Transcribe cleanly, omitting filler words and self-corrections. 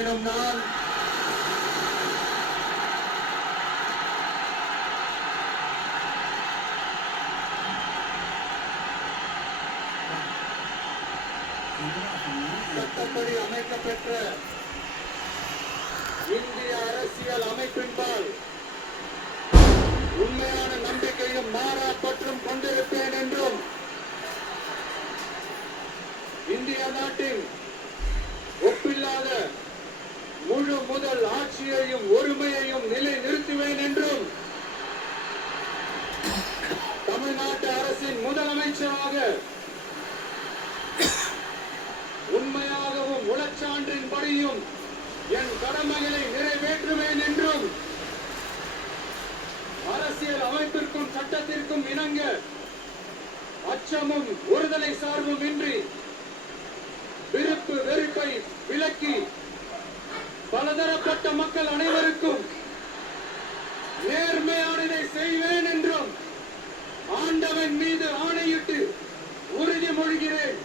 எனும் நான் சட்டப்படி அமைக்கப்பெற்ற இந்திய அரசியல் அமைப்பின்பால் உண்மையான நம்பிக்கையும் மாறா பற்றும் கொண்டிருப்பேன் என்றும் இந்திய நாட்டின் ஒப்பில்லாத முழு முதல் ஆட்சியையும் ஒருமையையும் நிலை நிறுத்துவேன் என்றும் தமிழ்நாட்டு அரசின் முதலமைச்சராக உண்மையாகவும் உளச்சான்றின்படியும் என் கடமைகளை நிறைவேற்றுவேன் என்றும் அரசியல் அமைப்பிற்கும் சட்டத்திற்கும் இணங்க அச்சமும் ஒருதலை சார்பும் இன்றி விருப்பு வெறுப்பை விலக்கி பலதரப்பட்ட மக்கள் அனைவருக்கும் நேர்மையானதை செய்வேன் என்றும் ஆண்டவன் மீது ஆணையிட்டு உறுதிமொழிகிறேன்.